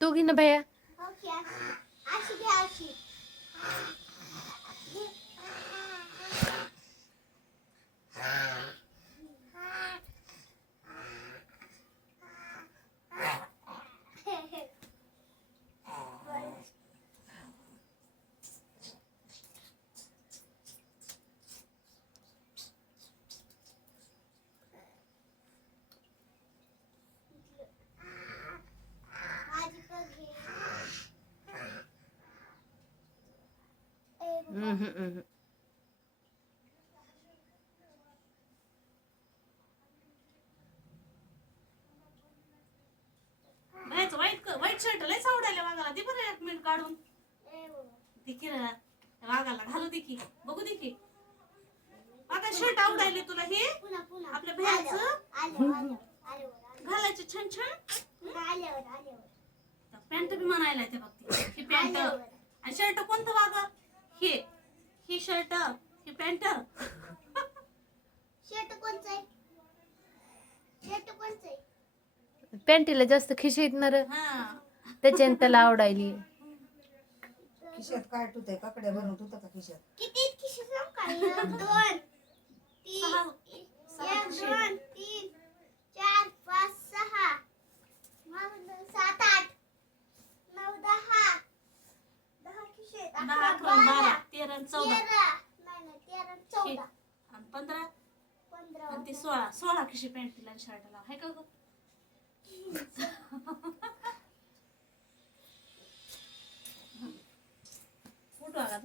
तू घे ना भैया. व्हाईट शर्ट लय आवडायला वागाला. दे बरं 1 मिनिट काढून. दिकी रे वागाला घालू दिकी बघू दिकी. आता शर्ट आवडायले तुला हे आपल्या भैयाचं घालायचे छान छान. पॅन्ट बी म्हणायला ते बघते. ही पॅन्ट आणि शर्ट कोणतं वागा. ही शर्ट ही पॅन्ट. शर्ट कोणचं आहे. पॅन्टीला जास्त खिशी येत ना रे, त्याच्याने त्याला आवडायली. खिशात काय टुतय काकड्या भरून टुत का खिशात. किती खिशी सांग काय. 1 2 3 1 2 3 4 5 6 7 8 9 10 10 खिशी 11 12 13 14 नाही 13 14 आणि 15 आणि ती 16 खिशी पॅन्टीला आणि शर्टला आहे का ग. कुठं आला